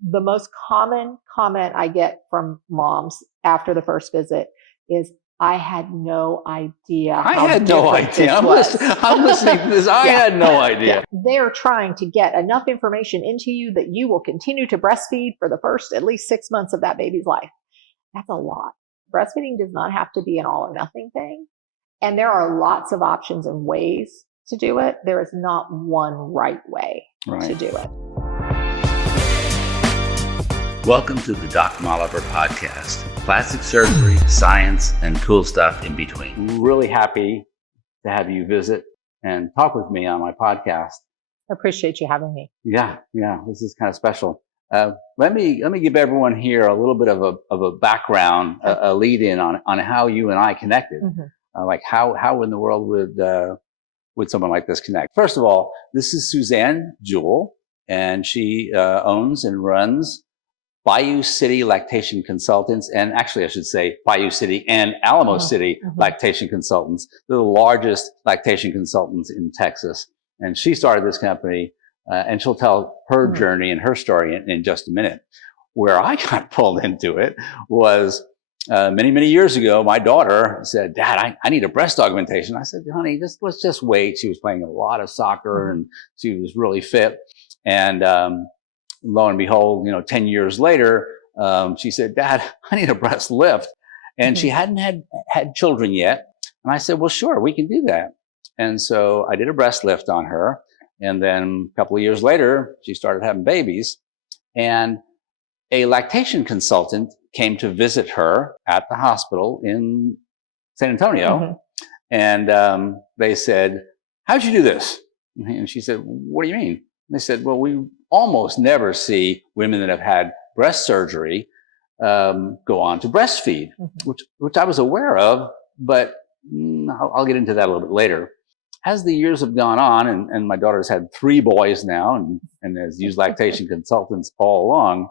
The most common comment I get from moms after the first visit is, I had no idea I how had no different idea. this I'm was. listening to this. I Yeah. had no idea. They're trying to get enough information into you that you will continue to breastfeed for the first at least 6 months of that baby's life. That's a lot. Breastfeeding does not have to be an all or nothing thing. And there are lots of options and ways to do it. There is not one right way to do it. Welcome to the Doc Moliver podcast. Plastic surgery, science, and cool stuff in between. Really happy to have you visit and talk with me on my podcast. I appreciate you having me. Yeah, this is kind of special. Let me give everyone here a little bit of a background, a lead in on how you and I connected. Mm-hmm. Like how in the world would someone like this connect? First of all, this is Suzanne Jewell, and she owns and runs Bayou City Lactation Consultants, and actually I should say Bayou City and Alamo City Lactation Consultants. They're the largest lactation consultants in Texas. And she started this company, and she'll tell her journey and her story in just a minute. Where I got pulled into it was many, many years ago. My daughter said, "Dad, I need a breast augmentation." I said, "Honey, let's just wait." She was playing a lot of soccer and she was really fit. And lo and behold, 10 years later, she said, "Dad, I need a breast lift." And she hadn't had children yet. And I said, "Well, sure, we can do that." And so I did a breast lift on her. And then a couple of years later, she started having babies. And a lactation consultant came to visit her at the hospital in San Antonio. And they said, "How'd you do this?" And she said, "What do you mean?" And they said, "Well, we almost never see women that have had breast surgery go on to breastfeed," which I was aware of, but I'll get into that a little bit later. As the years have gone on, and my daughter's had 3 boys now and has used lactation consultants all along,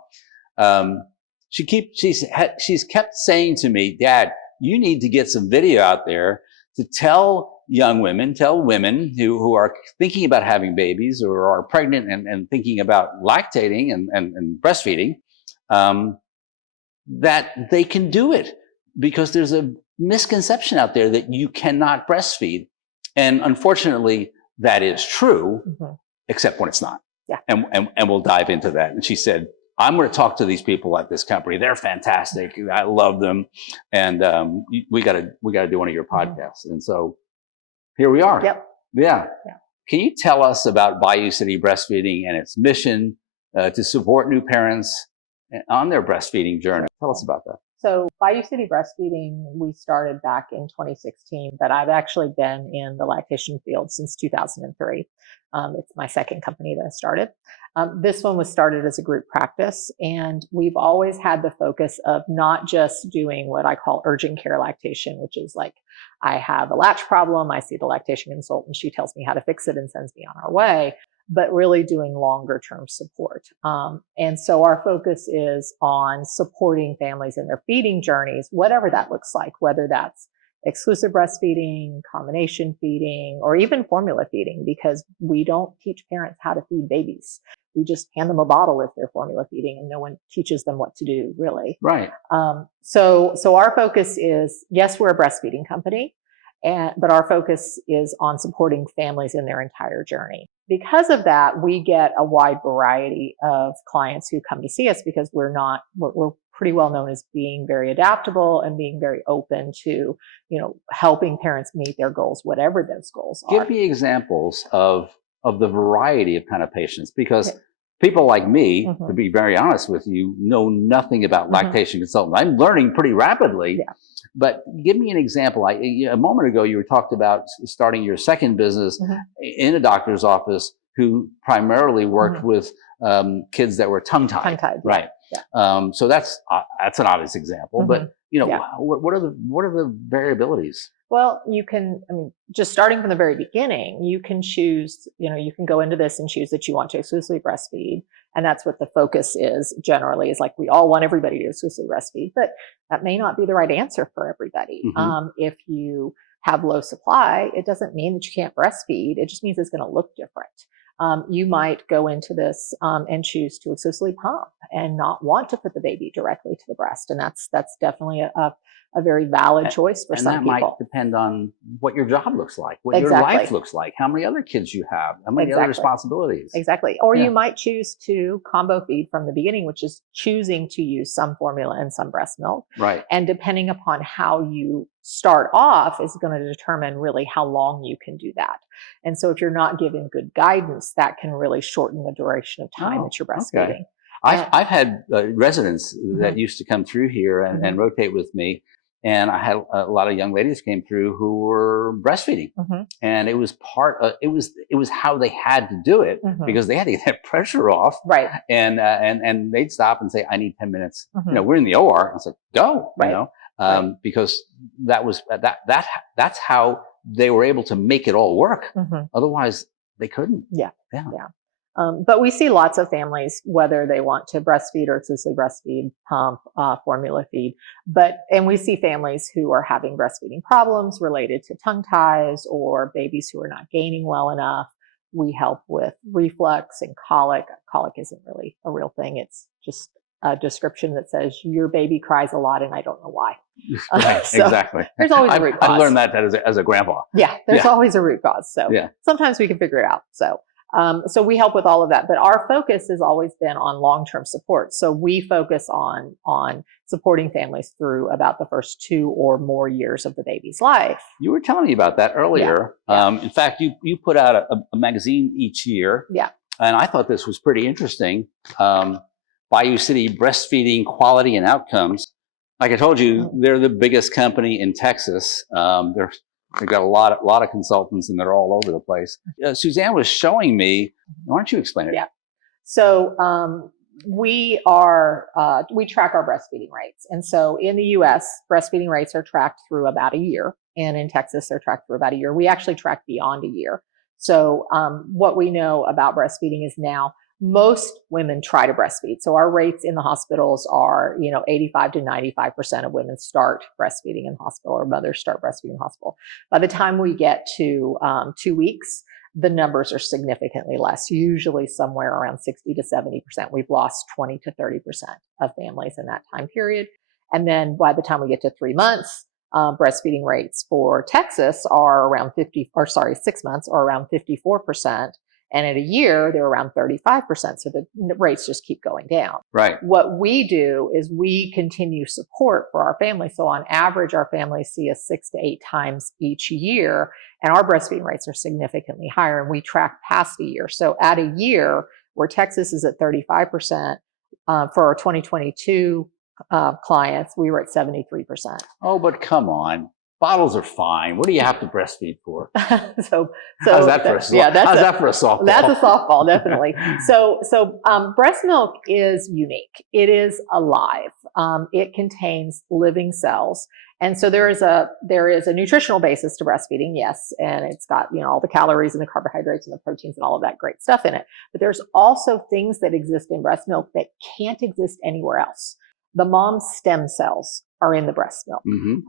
she's kept saying to me, "Dad, you need to get some video out there to tell women who are thinking about having babies or are pregnant and thinking about lactating and breastfeeding, that they can do it, because there's a misconception out there that you cannot breastfeed." And unfortunately, that is true, except when it's not. Yeah. And we'll dive into that. And she said, "I'm going to talk to these people at this company. They're fantastic. I love them. And we got to do one of your podcasts." And so here we are. Yep. Yeah. Can you tell us about Bayou City Breastfeeding and its mission to support new parents on their breastfeeding journey? Tell us about that. So Bayou City Breastfeeding, we started back in 2016, but I've actually been in the lactation field since 2003. It's my second company that I started. This one was started as a group practice, and we've always had the focus of not just doing what I call urgent care lactation, which is like, I have a latch problem, I see the lactation consultant, she tells me how to fix it and sends me on our way, but really doing longer term support. And so our focus is on supporting families in their feeding journeys, whatever that looks like, whether that's exclusive breastfeeding, combination feeding, or even formula feeding, because we don't teach parents how to feed babies. We just hand them a bottle if they're formula feeding, and no one teaches them what to do, really. Right. So our focus is, yes, we're a breastfeeding company, but our focus is on supporting families in their entire journey. Because of that, we get a wide variety of clients who come to see us, because we're pretty well known as being very adaptable and being very open to, helping parents meet their goals, whatever those goals are. Give me examples of the variety of kind of patients, because people like me, to be very honest with you, know nothing about lactation consultants. I'm learning pretty rapidly. Yeah. But give me an example. A moment ago, you were talked about starting your second business in a doctor's office who primarily worked with kids that were tongue-tied. Tongue-tied, right? Yeah. So that's an obvious example. But what are the variabilities? Well, just starting from the very beginning, you can choose. You can go into this and choose that you want to exclusively breastfeed. And that's what the focus is generally, is like, we all want everybody to exclusively breastfeed, but that may not be the right answer for everybody. If you have low supply, it doesn't mean that you can't breastfeed. It just means it's going to look different. You might go into this and choose to exclusively pump and not want to put the baby directly to the breast. And that's definitely a very valid choice for some people. And that might depend on what your job looks like, what Exactly. your life looks like, how many other kids you have, how many other responsibilities. Exactly. Or you might choose to combo feed from the beginning, which is choosing to use some formula and some breast milk. Right. And depending upon how you start off is going to determine really how long you can do that. And so if you're not given good guidance, that can really shorten the duration of time that you're breastfeeding. Okay. I've had residents that used to come through here and rotate with me. And I had a lot of young ladies came through who were breastfeeding, and it was it was how they had to do it because they had to get that pressure off, right? And they'd stop and say, "I need 10 minutes." You know, we're in the OR. I said, "Go," right. You know, because that's how they were able to make it all work. Otherwise, they couldn't. Yeah. But we see lots of families, whether they want to breastfeed or exclusively breastfeed, pump, formula feed. And we see families who are having breastfeeding problems related to tongue ties or babies who are not gaining well enough. We help with reflux and colic. Colic isn't really a real thing. It's just a description that says your baby cries a lot and I don't know why. Right, exactly. There's always a root cause. I learned that as a grandpa. Yeah, there's always a root cause. So sometimes we can figure it out. So we help with all of that, but our focus has always been on long-term support. So we focus on supporting families through about the first 2 or more years of the baby's life. You were telling me about that earlier. In fact, you put out a magazine each year. Yeah. And I thought this was pretty interesting. Bayou City Breastfeeding Quality and Outcomes. Like I told you, they're the biggest company in Texas. They've got a lot of consultants, and they're all over the place. Suzanne was showing me. Why don't you explain it? Yeah. So we track our breastfeeding rates, and so in the U.S., breastfeeding rates are tracked through about a year, and in Texas, they're tracked through about a year. We actually track beyond a year. So what we know about breastfeeding is now most women try to breastfeed. So our rates in the hospitals are, 85 to 95% of women start breastfeeding in the hospital, or mothers start breastfeeding in the hospital. By the time we get to 2 weeks, the numbers are significantly less, usually somewhere around 60 to 70%. We've lost 20 to 30% of families in that time period. And then by the time we get to 3 months, breastfeeding rates for Texas are around 6 months are around 54%. And at a year, they're around 35%. So the rates just keep going down. Right. What we do is we continue support for our families. So on average, our families see us 6 to 8 times each year, and our breastfeeding rates are significantly higher, and we track past a year. So at a year, where Texas is at 35%, for our 2022 clients, we were at 73%. Oh, but come on. Bottles are fine. What do you have to breastfeed for? so how's that for a softball? That's a softball, definitely. So breast milk is unique. It is alive. It contains living cells, and so there is a nutritional basis to breastfeeding, yes, and it's got all the calories and the carbohydrates and the proteins and all of that great stuff in it. But there's also things that exist in breast milk that can't exist anywhere else. The mom's stem cells are in the breast milk.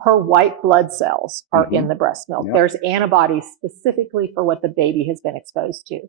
Her white blood cells are in the breast milk. Yep. There's antibodies specifically for what the baby has been exposed to.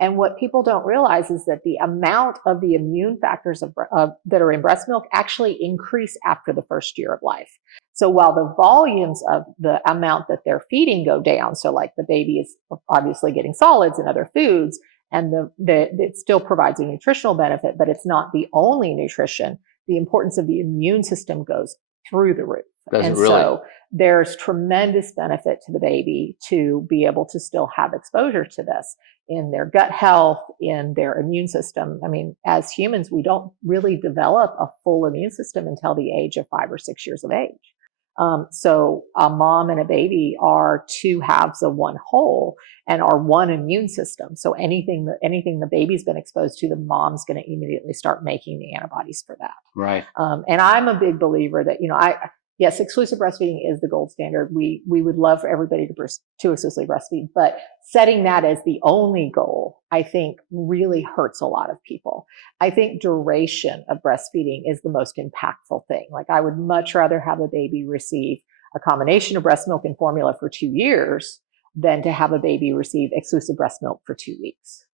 And what people don't realize is that the amount of the immune factors that are in breast milk actually increase after the first year of life. So while the volumes of the amount that they're feeding go down, so like the baby is obviously getting solids and other foods, and it still provides a nutritional benefit, but it's not the only nutrition. The importance of the immune system goes through the roof. So there's tremendous benefit to the baby to be able to still have exposure to this in their gut health, in their immune system. I mean, as humans, we don't really develop a full immune system until the age of 5 or 6 years of age. So a mom and a baby are 2 halves of one whole and are one immune system. So anything the baby's been exposed to, the mom's going to immediately start making the antibodies for that. Right. And I'm a big believer that, yes, exclusive breastfeeding is the gold standard. We would love for everybody to exclusively breastfeed, but setting that as the only goal, I think really hurts a lot of people. I think duration of breastfeeding is the most impactful thing. Like I would much rather have a baby receive a combination of breast milk and formula for 2 years than to have a baby receive exclusive breast milk for 2 weeks.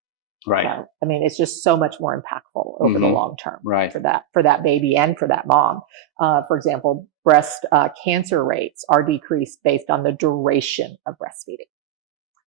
Right. So, I mean, it's just so much more impactful over the long term for that baby and for that mom. For example, breast cancer rates are decreased based on the duration of breastfeeding.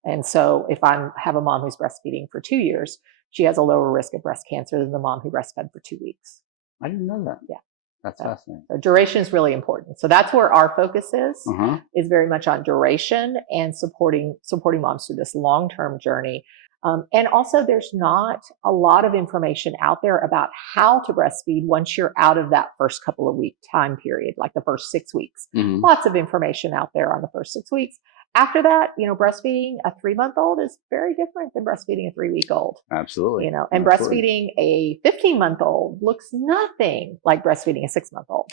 And so if I have a mom who's breastfeeding for 2 years, she has a lower risk of breast cancer than the mom who breastfed for 2 weeks. I didn't know that. Yeah. That's fascinating. So duration is really important. So that's where our focus is very much on duration and supporting moms through this long-term journey. And also there's not a lot of information out there about how to breastfeed once you're out of that first couple of week time period, like the first 6 weeks. Lots of information out there on the first 6 weeks. After that, breastfeeding a 3-month-old is very different than breastfeeding a 3-week-old. Absolutely. And breastfeeding a 15-month-old looks nothing like breastfeeding a 6-month-old.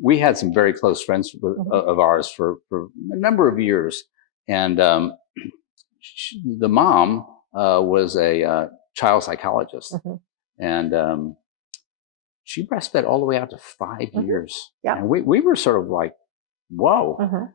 We had some very close friends of ours for a number of years. And the mom was a child psychologist. And she breastfed all the way out to 5 years. Yeah. And we were sort of like, whoa.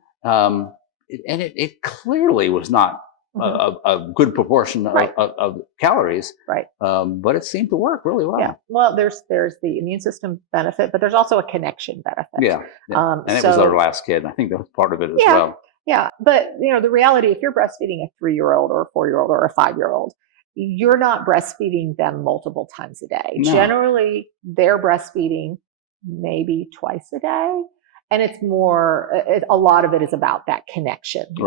And it clearly was not a good proportion of calories, but it seemed to work really well. Yeah. Well, there's the immune system benefit, but there's also a connection benefit. Yeah. And it was our last kid. I think that was part of it as well. Yeah. But the reality, if you're breastfeeding a 3-year-old or a 4-year-old or a 5-year-old, you're not breastfeeding them multiple times a day. No. Generally, they're breastfeeding maybe twice a day. And it's more, a lot of it is about that connection. You've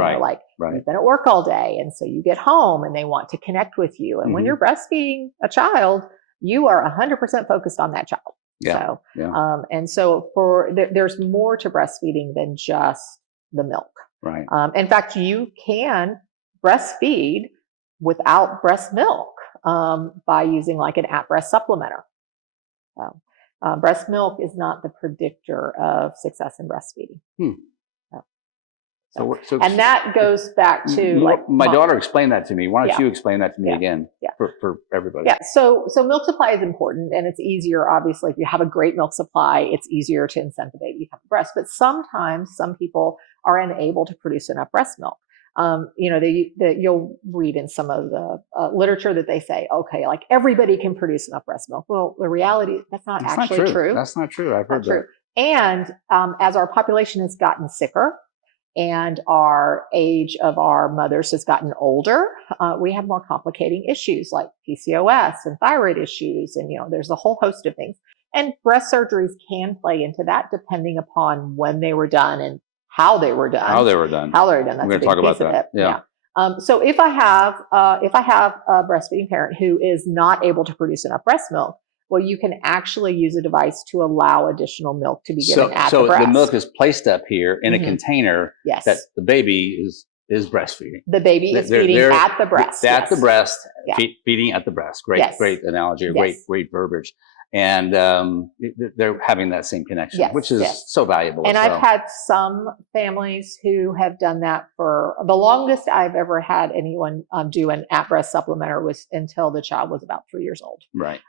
been at work all day. And so you get home and they want to connect with you. And when you're breastfeeding a child, you are 100% focused on that child. Yeah. So, and so there's more to breastfeeding than just the milk. Right. In fact, you can breastfeed without breast milk by using like an at-breast supplementer. So, breast milk is not the predictor of success in breastfeeding. And that goes back to my daughter explained that to me. Why don't you explain that to me again for everybody? Yeah. So milk supply is important, and it's easier, obviously, if you have a great milk supply, it's easier to incent the baby to have a breast. But sometimes some people are unable to produce enough breast milk. You'll read in some of the literature that they say, okay, like everybody can produce enough breast milk. Well, the reality, that's not actually true. That's not true. I've heard that. And as our population has gotten sicker and our age of our mothers has gotten older, we have more complicating issues like PCOS and thyroid issues. And, there's a whole host of things. And breast surgeries can play into that depending upon when they were done and how they were done. How they were done. That's We're going to talk about that. Yeah. So if I have a breastfeeding parent who is not able to produce enough breast milk, well, you can actually use a device to allow additional milk to be given at the breast. So the milk is placed up here in a container that the baby is breastfeeding. The baby is feeding at the breast. At the breast, feeding at the breast. Great analogy, great verbiage. And they're having that same connection, which is so valuable. And I've had some families who have done that for the longest I've ever had anyone do an at-breast supplementer was until the child was about 3 years old. Right.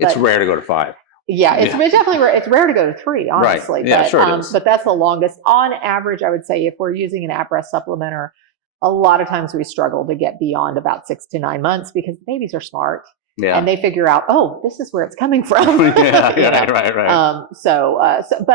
It's rare to go to 5. Yeah, it's definitely rare. It's rare to go to 3, honestly. Right. Yeah, but, sure it is. But that's the longest. On average, I would say if we're using an at-breast supplementer, a lot of times we struggle to get beyond about 6 to 9 months because the babies are smart. Yeah. And they figure out, oh, this is where it's coming from. Right. But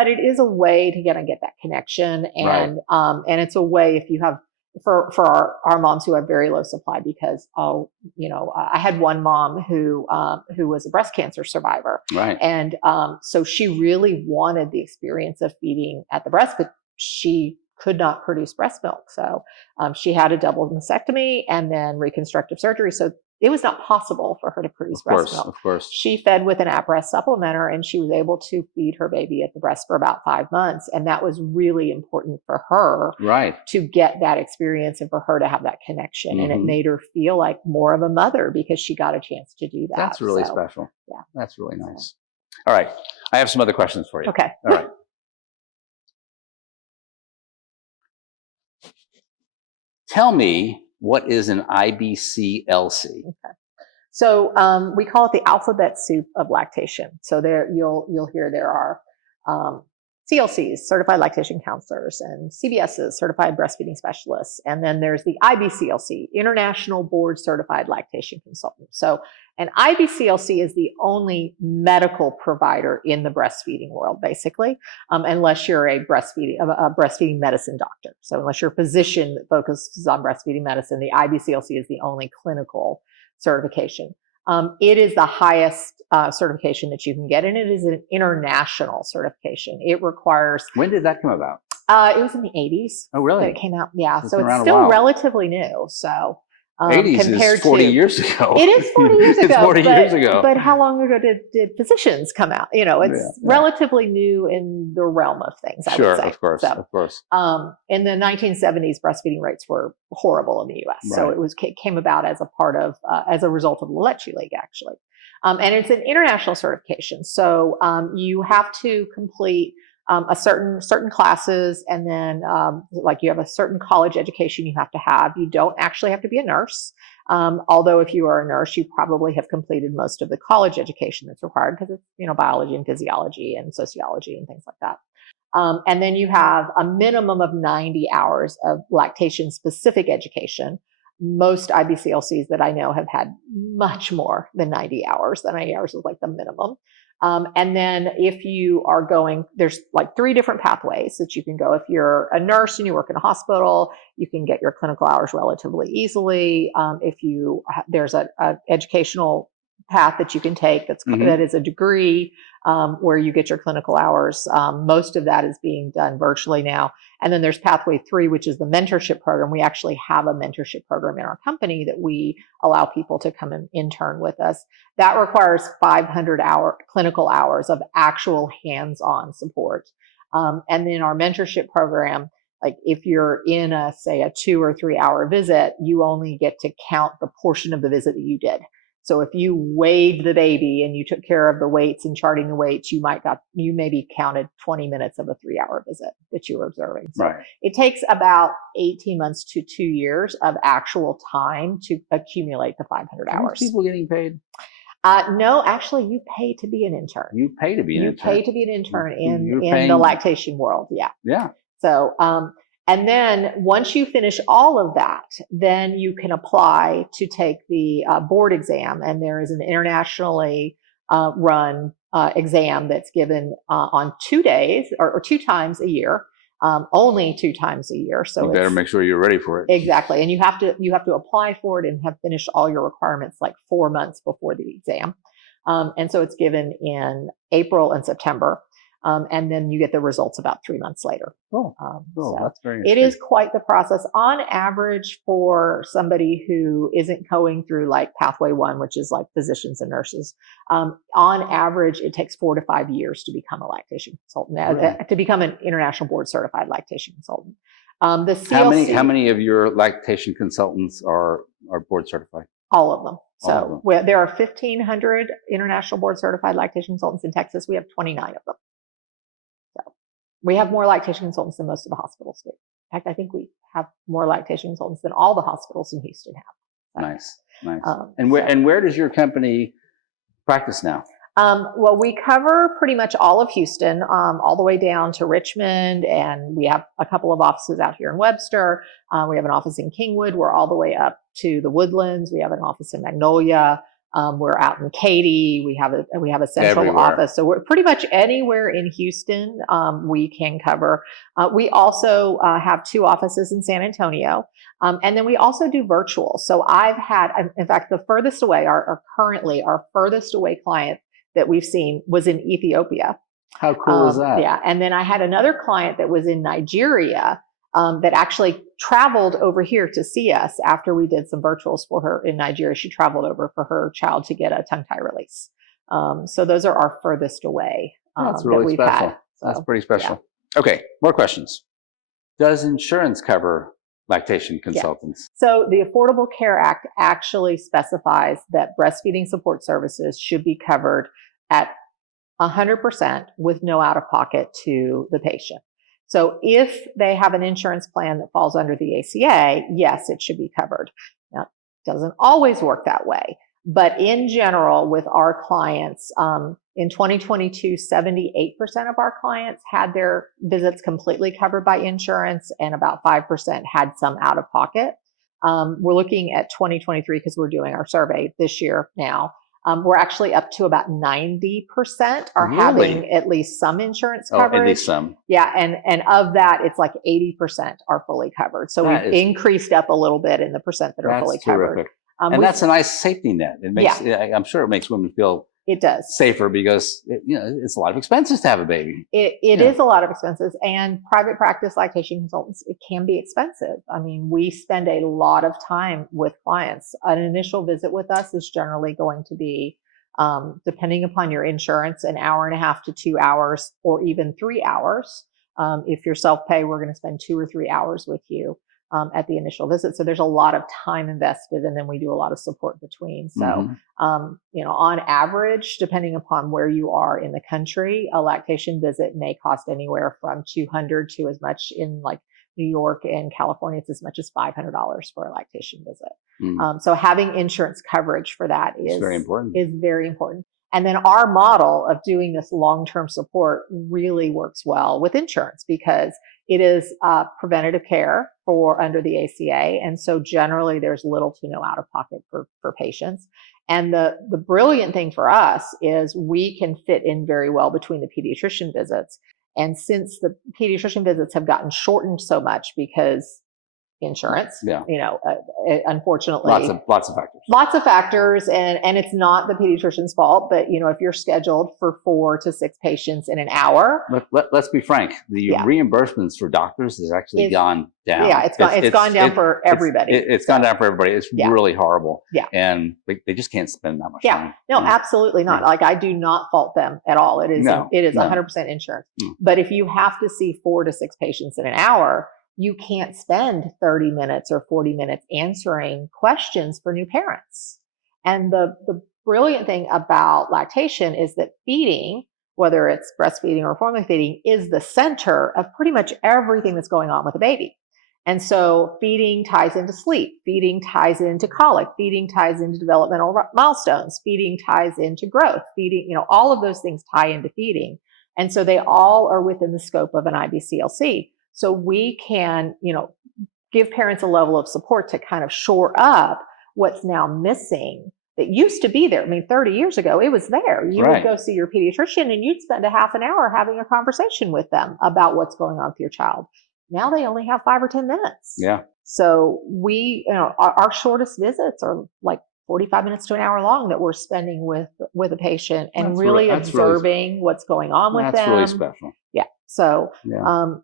it is a way to get that connection, and and it's a way if you have for our moms who have very low supply because I had one mom who was a breast cancer survivor, and so she really wanted the experience of feeding at the breast, but she could not produce breast milk, so she had a double mastectomy and then reconstructive surgery. So it was not possible for her to produce breast milk. Of course. She fed with an at-breast supplementer, and she was able to feed her baby at the breast for about 5 months. And that was really important for her to get that experience and for her to have that connection. And it made her feel like more of a mother because she got a chance to do that. That's really special. Yeah. That's really nice. All right. I have some other questions for you. Okay. All right. Tell me, what is an IBCLC? Okay. So we call it the alphabet soup of lactation. So there you'll hear there are CLCs, certified lactation counselors, and CBSs, certified breastfeeding specialists. And then there's the IBCLC, International Board Certified Lactation Consultant. So an IBCLC is the only medical provider in the breastfeeding world, basically, unless you're a breastfeeding medicine doctor. So unless you're a physician that focuses on breastfeeding medicine, the IBCLC is the only clinical certification. It is the highest certification that you can get, and it is an international certification. It requires. When did that come about? It was in the 80s. Oh, really? That it came out. Yeah, It's so been it's around a still while. relatively new. So 80s is 40 years ago. It is 40 years ago. It's 40 years ago. But how long ago did physicians come out? You know, it's relatively new in the realm of things, I would say. Of course, so, of course. In the 1970s, breastfeeding rates were horrible in the U.S. Right. So it came about as a result of the Lecce League, actually. And it's an international certification. So you have to complete a certain classes, and then like you have a certain college education you have to have. You don't actually have to be a nurse. Although if you are a nurse, you probably have completed most of the college education that's required, because it's, you know, biology and physiology and sociology and things like that. And then you have a minimum of 90 hours of lactation specific education. Most IBCLCs that I know have had much more than 90 hours. The 90 hours is like the minimum. And then if you are going, there's like 3 different pathways that you can go. If you're a nurse and you work in a hospital, you can get your clinical hours relatively easily. There's a educational path that you can take that is a degree where you get your clinical hours. Most of that is being done virtually now. And then there's pathway 3, which is the mentorship program. We actually have a mentorship program in our company that we allow people to come and intern with us. That requires 500 clinical hours of actual hands-on support. And then our mentorship program, like if you're in say a 2 or 3 hour visit, you only get to count the portion of the visit that you did. So if you weighed the baby and you took care of the weights and charting the weights, you maybe counted 20 minutes of a 3 hour visit that you were observing. So it takes about 18 months to 2 years of actual time to accumulate the 500 hours. Are people getting paid? No, actually, you pay to be an intern. You pay to be an intern. You pay to be an intern in the lactation world. Yeah. Yeah. So, and then once you finish all of that, then you can apply to take the board exam. And there is an internationally run exam that's given on 2 days or 2 times a year, only 2 times a year. So you better make sure you're ready for it. Exactly. And you have to apply for it and have finished all your requirements like 4 months before the exam. And so it's given in April and September. And then you get the results about 3 months later. So that's very interesting. It is quite the process. On average, for somebody who isn't going through like pathway 1, which is like physicians and nurses, on average, it takes 4 to 5 years to become a lactation consultant, to become an international board certified lactation consultant. The CLC, how many of your lactation consultants are board certified? All of them. So there are 1,500 international board certified lactation consultants in Texas. We have 29 of them. We have more lactation consultants than most of the hospitals do. In fact, I think we have more lactation consultants than all the hospitals in Houston have. Nice. And where does your company practice now? Well, we cover pretty much all of Houston, all the way down to Richmond, and we have a couple of offices out here in Webster. We have an office in Kingwood. We're all the way up to the Woodlands. We have an office in Magnolia. We're out in Katy. We have a central office. So we're pretty much anywhere in Houston we can cover. We also have 2 offices in San Antonio. And then we also do virtual. So I've had, in fact, the furthest away, our furthest away client that we've seen was in Ethiopia. How cool is that? Yeah. And then I had another client that was in Nigeria that actually traveled over here to see us after we did some virtuals for her in Nigeria. She traveled over for her child to get a tongue tie release. So those are our furthest away. That's really special. That's pretty special. Yeah. Okay, more questions. Does insurance cover lactation consultants? Yeah. So the Affordable Care Act actually specifies that breastfeeding support services should be covered at 100% with no out-of-pocket to the patient. So if they have an insurance plan that falls under the ACA, yes, it should be covered. Now, it doesn't always work that way, but in general, with our clients, In 2022, 78% of our clients had their visits completely covered by insurance, and about 5% had some out of pocket. We're looking at 2023 because we're doing our survey this year now. We're actually up to about 90% are having at least some insurance coverage. At least some. Yeah, and of that, it's like 80% are fully covered. So we've increased up a little bit in the percent that are fully covered. And that's a nice safety net. It makes, I'm sure it makes women feel safer because it's a lot of expenses to have a baby. It is a lot of expenses, and private practice lactation consultants, it can be expensive. I mean, we spend a lot of time with clients. An initial visit with us is generally going to be, depending upon your insurance, an hour and a half to 2 hours, or even 3 hours. If you're self-pay, we're going to spend 2 or 3 hours with you at the initial visit. So there's a lot of time invested, and then we do a lot of support between. So, on average, depending upon where you are in the country, a lactation visit may cost anywhere from $200 to as much in like New York and California, it's as much as $500 for a lactation visit. So having insurance coverage for that is very important. And then our model of doing this long-term support really works well with insurance because it is preventative care for under the ACA. And so generally there's little to no out of pocket for patients. And the brilliant thing for us is we can fit in very well between the pediatrician visits. And since the pediatrician visits have gotten shortened so much because insurance, unfortunately, lots of factors, and it's not the pediatrician's fault, but if you're scheduled for 4 to 6 patients in an hour, let's be frank, the reimbursements for doctors has actually gone down. Yeah, it's gone down for everybody. It's gone down for everybody. It's really horrible. Yeah, and they just can't spend that much money. No, absolutely not. Like, I do not fault them at all. It is 100% insurance. But if you have to see 4 to 6 patients in an hour, you can't spend 30 minutes or 40 minutes answering questions for new parents. And the brilliant thing about lactation is that feeding, whether it's breastfeeding or formula feeding, is the center of pretty much everything that's going on with a baby. And so feeding ties into sleep, feeding ties into colic, feeding ties into developmental milestones, feeding ties into growth, feeding, all of those things tie into feeding. And so they all are within the scope of an IBCLC. So we can, give parents a level of support to kind of shore up what's now missing that used to be there. I mean, 30 years ago, it was there. You would go see your pediatrician and you'd spend a half an hour having a conversation with them about what's going on with your child. Now they only have 5 or 10 minutes. Yeah. So we, our shortest visits are like 45 minutes to an hour long that we're spending with a patient and really observing what's going on with them. That's really special. Yeah. So,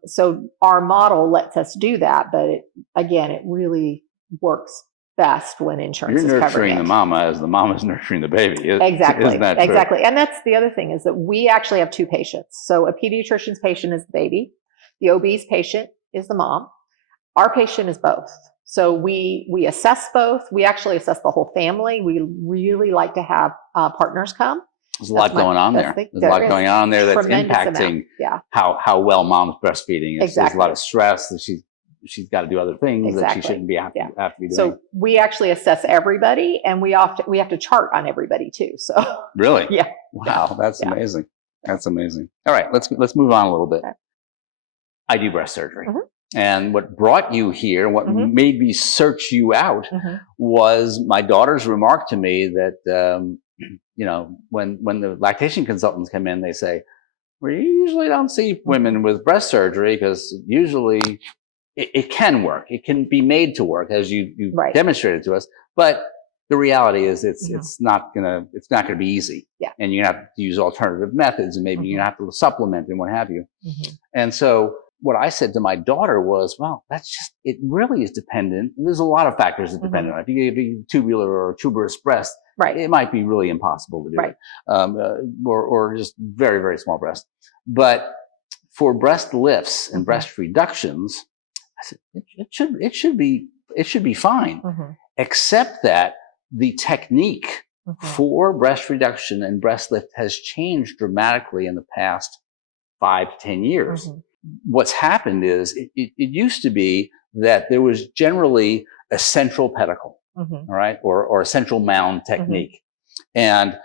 so our model lets us do that, but it really works best when insurance is covering it. You're nurturing the mama as the mama's nurturing the baby. Exactly. Isn't that true? Exactly. And that's the other thing is that we actually have 2 patients. So a pediatrician's patient is the baby. The OB's patient is the mom. Our patient is both. So we assess both. We actually assess the whole family. We really like to have partners come. There's a lot going on there. There's a lot going on there that's impacting how well mom's breastfeeding. There's a lot of stress that she's got to do other things that she shouldn't have to be doing. So we actually assess everybody, and we have to chart on everybody too. So really, yeah, wow, that's amazing. That's amazing. All right, let's move on a little bit. Okay. I do breast surgery. And what brought you here, what made me search you out, was my daughter's remark to me that, when the lactation consultants come in, they say, we usually don't see women with breast surgery because usually it can work. It can be made to work, as you demonstrated to us. But the reality is it's not gonna be easy. Yeah. And you're gonna have to use alternative methods, and maybe you're gonna have to supplement and what have you. And so what I said to my daughter was, well, it really is dependent. There's a lot of factors that depend on it. If you have a tubular or tuberous breast, it might be really impossible to do it. Or just very, very small breast. But for breast lifts and breast reductions, I said, it should be fine, except that the technique for breast reduction and breast lift has changed dramatically in the past 5 to 10 years. What's happened is it used to be that there was generally a central pedicle, all right, or a central mound technique. And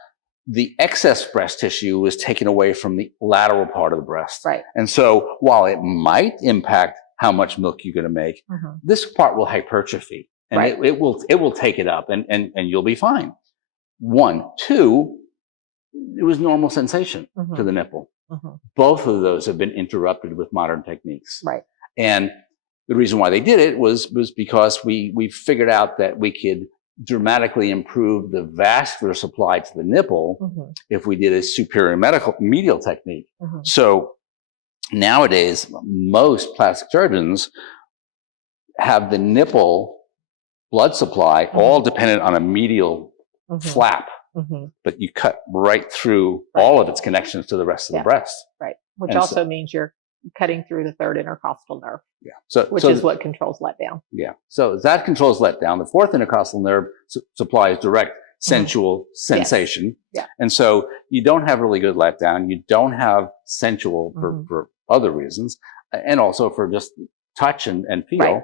the excess breast tissue is taken away from the lateral part of the breast. Right. And so while it might impact how much milk you're going to make, this part will hypertrophy, and it will take it up, and you'll be fine. 1, 2, it was normal sensation to the nipple. Both of those have been interrupted with modern techniques. Right. And the reason why they did it was because we figured out that we could dramatically improve the vascular supply to the nipple if we did a superior medial technique. So nowadays, most plastic surgeons have the nipple blood supply all dependent on a medial flap, but you cut right through all of its connections to the rest of the breast. Right. Which also means you're cutting through the third intercostal nerve. Yeah. Which is what controls letdown. Yeah. So that controls letdown. The fourth intercostal nerve supplies direct sensual sensation. Yeah. And so you don't have really good letdown. You don't have sensual for other reasons, and also for just touch and feel. Right.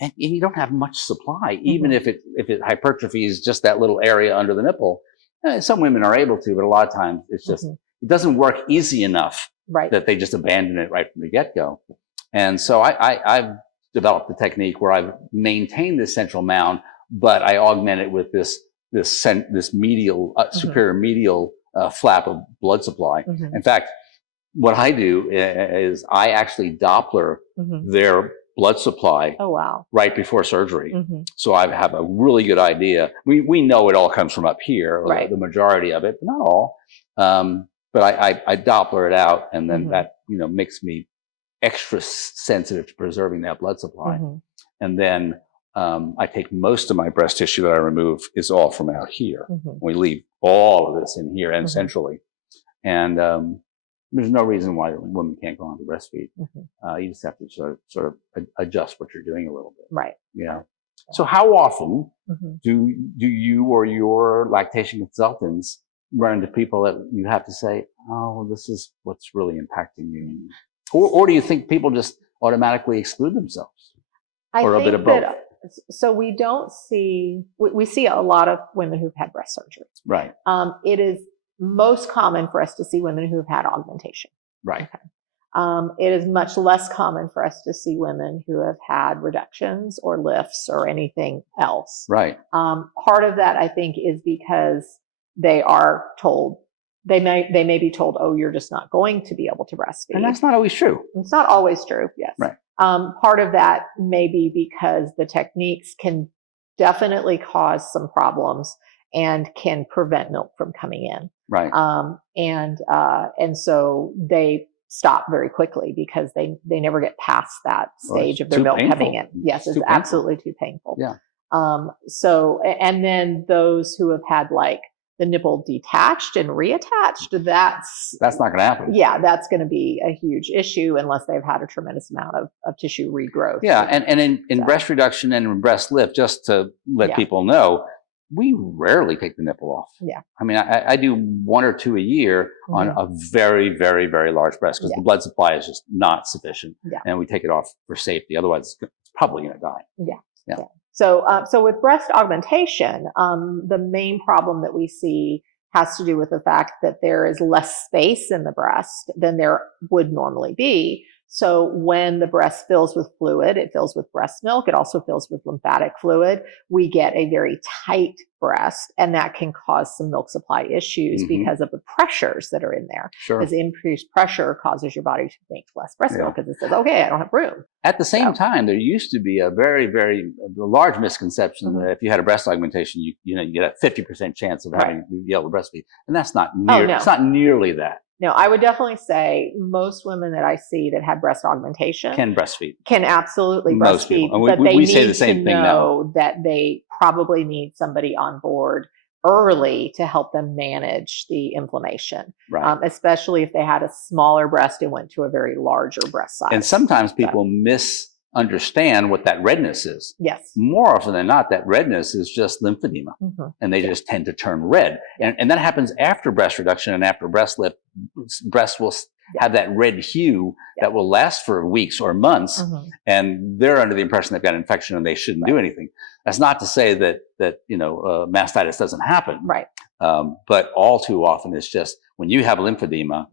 And you don't have much supply, even if it hypertrophies just that little area under the nipple. Some women are able to, but a lot of times it's just, it doesn't work easy enough that they just abandon it right from the get-go. And so I've developed a technique where I've maintained this central mound, but I augment it with this medial, superior medial flap of blood supply. In fact, what I do is I actually Doppler their blood supply right before surgery. So I have a really good idea. We know it all comes from up here, or the majority of it, but not all. But I Doppler it out, and then that makes me extra sensitive to preserving that blood supply. And then I take most of my breast tissue that I remove is all from out here. We leave all of this in here and centrally. And there's no reason why women can't go on to breastfeed. You just have to sort of adjust what you're doing a little bit. Right. Yeah. So how often do you or your lactation consultants run into people that you have to say, oh, this is what's really impacting you? Or do you think people just automatically exclude themselves? Or a bit of both? So we don't see, we see a lot of women who've had breast surgery. Right. It is most common for us to see women who've had augmentation. Right. Okay. It is much less common for us to see women who have had reductions or lifts or anything else. Right. Part of that, I think, is because they are told, they may be told, oh, you're just not going to be able to breastfeed. And that's not always true. It's not always true. Yes. Right. Part of that may be because the techniques can definitely cause some problems and can prevent milk from coming in. Right. And so they stop very quickly because they never get past that stage of their milk coming in. Yes, it's absolutely too painful. Yeah. So, and then those who have had like the nipple detached and reattached, that's not going to happen. Yeah, that's going to be a huge issue unless they've had a tremendous amount of tissue regrowth. Yeah, and in breast reduction and in breast lift, just to let people know, we rarely take the nipple off. Yeah. I mean, I do 1 or 2 a year on a very, very, very large breast because the blood supply is just not sufficient. Yeah. And we take it off for safety. Otherwise, it's probably going to die. Yeah. Yeah. So with breast augmentation, the main problem that we see has to do with the fact that there is less space in the breast than there would normally be. So when the breast fills with fluid, it fills with breast milk. It also fills with lymphatic fluid. We get a very tight breast, and that can cause some milk supply issues because of the pressures that are in there. Sure. Because increased pressure causes your body to make less breast milk because it says, okay, I don't have room. At the same time, there used to be a very, very large misconception that if you had a breast augmentation, you get a 50% chance of having to be able to breastfeed. And that's not it's not nearly that. No, I would definitely say most women that I see that have breast augmentation can breastfeed. Can absolutely most breastfeed. People. But we say the same thing now. That they probably need somebody on board early to help them manage the inflammation, especially if they had a smaller breast and went to a very larger breast size. And sometimes people misunderstand what that redness is. Yes. More often than not, that redness is just lymphedema, and they just tend to turn red. And that happens after breast reduction and after breast lift. Breast will have that red hue that will last for weeks or months, and they're under the impression they've got an infection and they shouldn't do anything. That's not to say that mastitis doesn't happen. Right. But all too often it's just when you have lymphedema,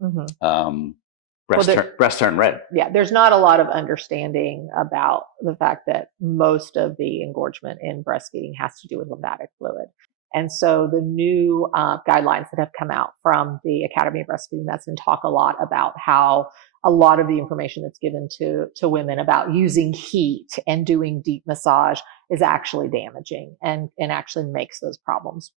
breast turn red. Yeah, there's not a lot of understanding about the fact that most of the engorgement in breastfeeding has to do with lymphatic fluid. And so the new guidelines that have come out from the Academy of Breastfeeding Medicine talk a lot about how a lot of the information that's given to women about using heat and doing deep massage is actually damaging and actually makes those problems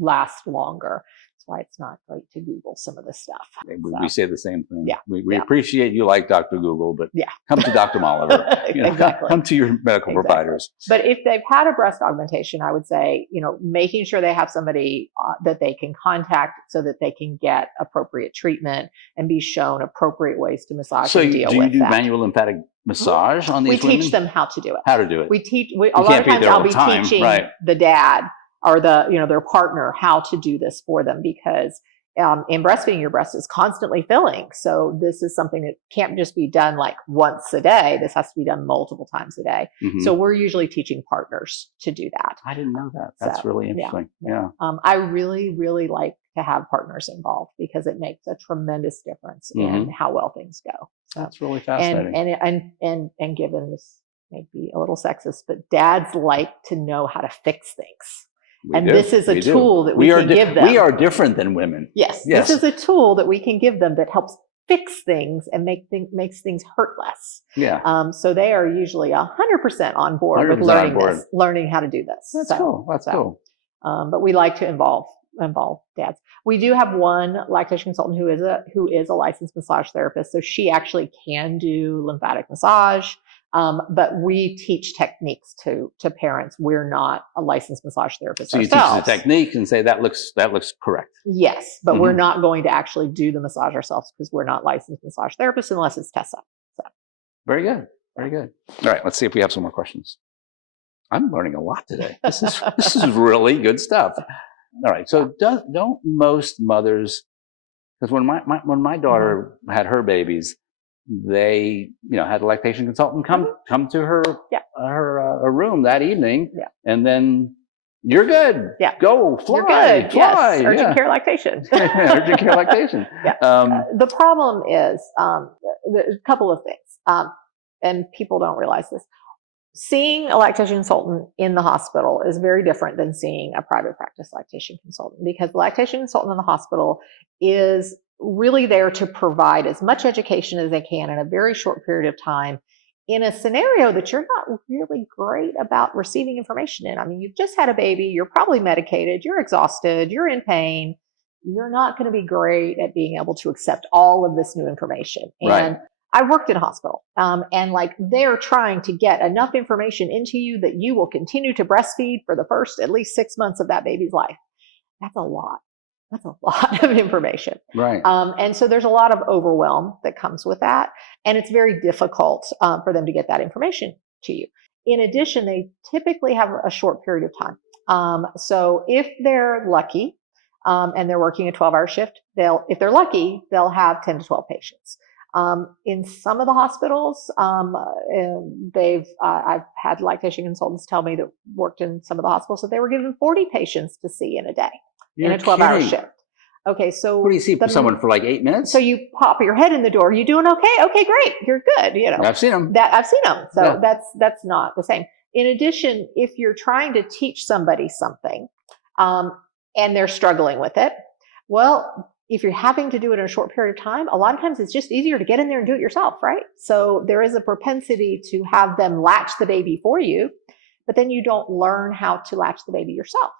last longer. That's why it's not great to Google some of this stuff. We say the same thing. Yeah. We appreciate you like Dr. Google, but yeah. Come to Dr. Moliver. Exactly. Come to your medical providers. But if they've had a breast augmentation, I would say, making sure they have somebody that they can contact so that they can get appropriate treatment and be shown appropriate ways to massage and deal with that. So do you do manual lymphatic massage on these women? We teach them how to do it. How to do it. A lot of times I'll be teaching the dad or their partner how to do this for them, because in breastfeeding, your breast is constantly filling. So this is something that can't just be done like once a day. This has to be done multiple times a day. So we're usually teaching partners to do that. I didn't know that. That's really interesting. Yeah. I really, really like to have partners involved because it makes a tremendous difference in how well things go. So, that's really fascinating. And given this may be a little sexist, but dads like to know how to fix things. This is a tool that we can give them. We are different than women. Yes. This is a tool that we can give them that helps fix things and makes things hurt less. Yeah. So they are usually 100% on board with learning how to do this. That's cool. That's cool. But we like to involve dads. We do have one lactation consultant who is a licensed massage therapist. So she actually can do lymphatic massage. But we teach techniques to parents. We're not a licensed massage therapist ourselves. So you teach the technique and say that looks correct. Yes, but we're not going to actually do the massage ourselves because we're not licensed massage therapists unless it's Tessa. So. Very good. Very good. All right, let's see if we have some more questions. I'm learning a lot today. This is really good stuff. All right. So don't most mothers, because when my daughter had her babies, they had a lactation consultant come to her room that evening, and then you're good. Yeah, go fly. You're good. Fly. Yes. Urgent care lactation. Urgent care lactation. The problem is there's a couple of things, and people don't realize this. Seeing a lactation consultant in the hospital is very different than seeing a private practice lactation consultant, because the lactation consultant in the hospital is really there to provide as much education as they can in a very short period of time in a scenario that you're not really great about receiving information in. I mean, you've just had a baby, you're probably medicated, you're exhausted, you're in pain. You're not going to be great at being able to accept all of this new information. And I worked in a hospital, and they're trying to get enough information into you that you will continue to breastfeed for the first at least 6 months of that baby's life. That's a lot. That's a lot of information. Right. And so there's a lot of overwhelm that comes with that. And it's very difficult for them to get that information to you. In addition, they typically have a short period of time. So if they're lucky and they're working a 12-hour shift, if they're lucky, they'll have 10 to 12 patients. In some of the hospitals, I've had lactation consultants tell me that worked in some of the hospitals that they were given 40 patients to see in a day. You're in a 12-hour kidding. shift. Okay, so what do you see for someone for 8 minutes? So you pop your head in the door. You doing okay? Okay, great. You're good. I've seen them. I've seen them. So that's not the same. In addition, if you're trying to teach somebody something, and they're struggling with it, well, if you're having to do it in a short period of time, a lot of times it's just easier to get in there and do it yourself, right? So there is a propensity to have them latch the baby for you, but then you don't learn how to latch the baby yourself.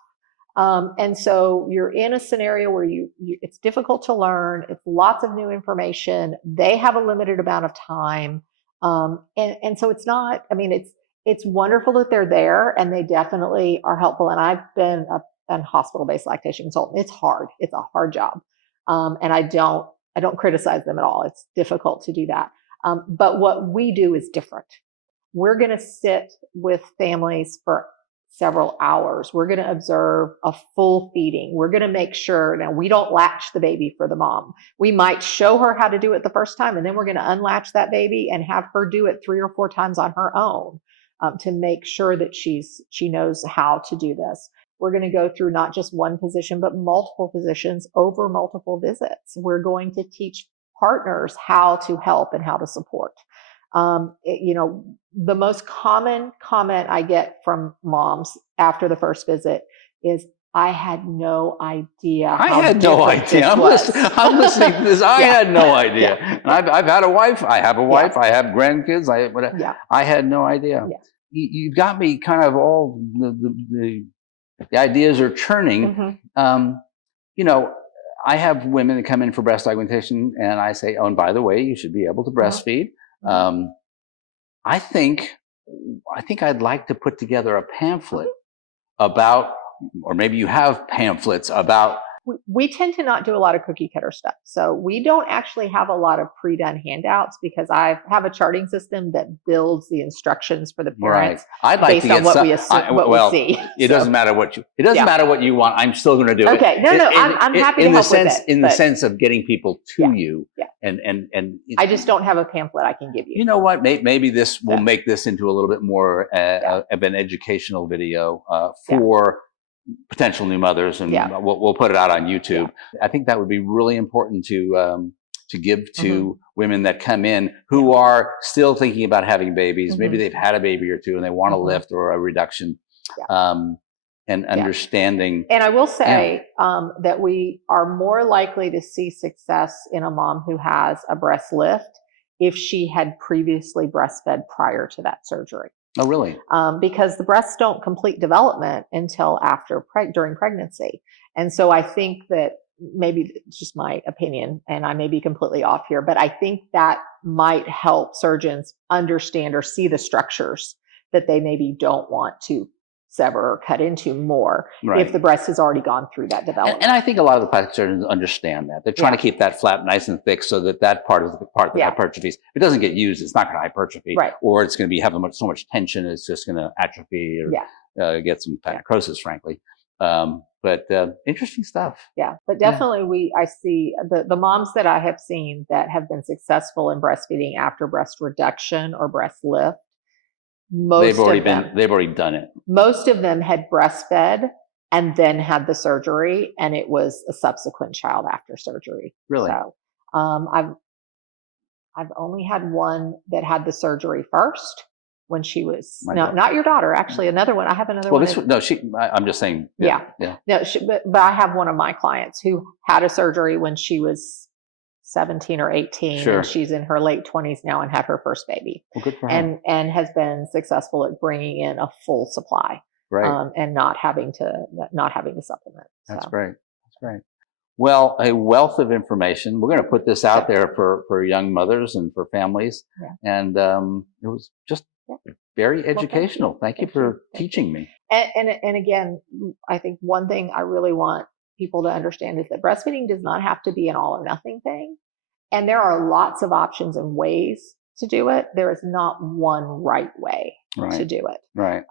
And so you're in a scenario where it's difficult to learn. It's lots of new information. They have a limited amount of time. And so it's not, it's wonderful that they're there and they definitely are helpful. And I've been a hospital-based lactation consultant. It's hard. It's a hard job. And I don't criticize them at all. It's difficult to do that. But what we do is different. We're going to sit with families for several hours. We're going to observe a full feeding. We're going to make sure, now we don't latch the baby for the mom. We might show her how to do it the first time, and then we're going to unlatch that baby and have her do it 3 or 4 times on her own to make sure that she knows how to do this. We're going to go through not just one position, but multiple positions over multiple visits. We're going to teach partners how to help and how to support. The most common comment I get from moms after the first visit is, I had no idea. I'm listening to this. I had no idea. Yeah. And I've had a wife. I have a wife. I have grandkids. I had no idea. Yeah. You've got me kind of all the ideas are churning. Mm-hmm. I have women that come in for breast augmentation, and I say, oh, and by the way, you should be able to breastfeed. Mm-hmm. I think I'd like to put together a pamphlet about, or maybe you have pamphlets about. We tend to not do a lot of cookie cutter stuff. So we don't actually have a lot of pre-done handouts, because I have a charting system that builds the instructions for the parents. Right. I'd like based to on what we assume, we see. It doesn't matter what matter what you want. I'm still going to do it. Okay. No, I'm happy to help with it. In the sense of getting people to you. Yeah. And I just don't have a pamphlet I can give you. You know what? Maybe this will make this into a little bit more of an educational video for potential new mothers, and we'll put it out on YouTube. I think that would be really important to give to women that come in who are still thinking about having babies. Maybe they've had a baby or two and they want a lift or a reduction, and understanding. And I will say that we are more likely to see success in a mom who has a breast lift if she had previously breastfed prior to that surgery. Oh, really? Because the breasts don't complete development until during pregnancy. And so I think that, maybe it's just my opinion, and I may be completely off here, but I think that might help surgeons understand or see the structures that they maybe don't want to sever or cut into more if the breast has already gone through that development. And I think a lot of the plastic surgeons understand that. They're trying to keep that flap nice and thick so that part of the hypertrophies, if it doesn't get used, it's not going to hypertrophy, or it's going to be having so much tension, it's just going to atrophy or get some necrosis, frankly. But interesting stuff. Yeah, but definitely I see the moms that I have seen that have been successful in breastfeeding after breast reduction or breast lift. They've already done it. Most of them had breastfed and then had the surgery, and it was a subsequent child after surgery. Really? So, I've only had one that had the surgery first when she was not your daughter, actually. Another one. I have another one. I'm just saying. No, but I have one of my clients who had a surgery when she was 17 or 18, and she's in her late 20s now and had her first baby. Well, good for her. And has been successful at bringing in a full supply, and not having to supplement. That's great. That's great. Well, a wealth of information. We're going to put this out there for young mothers and for families, and it was just very educational. Thank you for teaching me. And again, I think one thing I really want people to understand is that breastfeeding does not have to be an all or nothing thing. And there are lots of options and ways to do it. There is not one right way to do it. Right.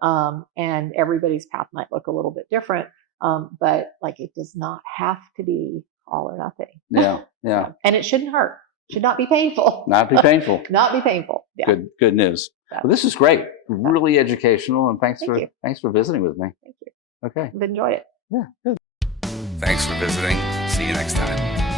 And everybody's path might look a little bit different. But it does not have to be all or nothing. Yeah. Yeah. And it shouldn't hurt. Should not be painful. Not be painful. Not be painful. Yeah. Good news. Well, this is great. Really educational, and thanks for visiting with me. Thank you. Okay. Enjoy it. Yeah. Good. Thanks for visiting. See you next time.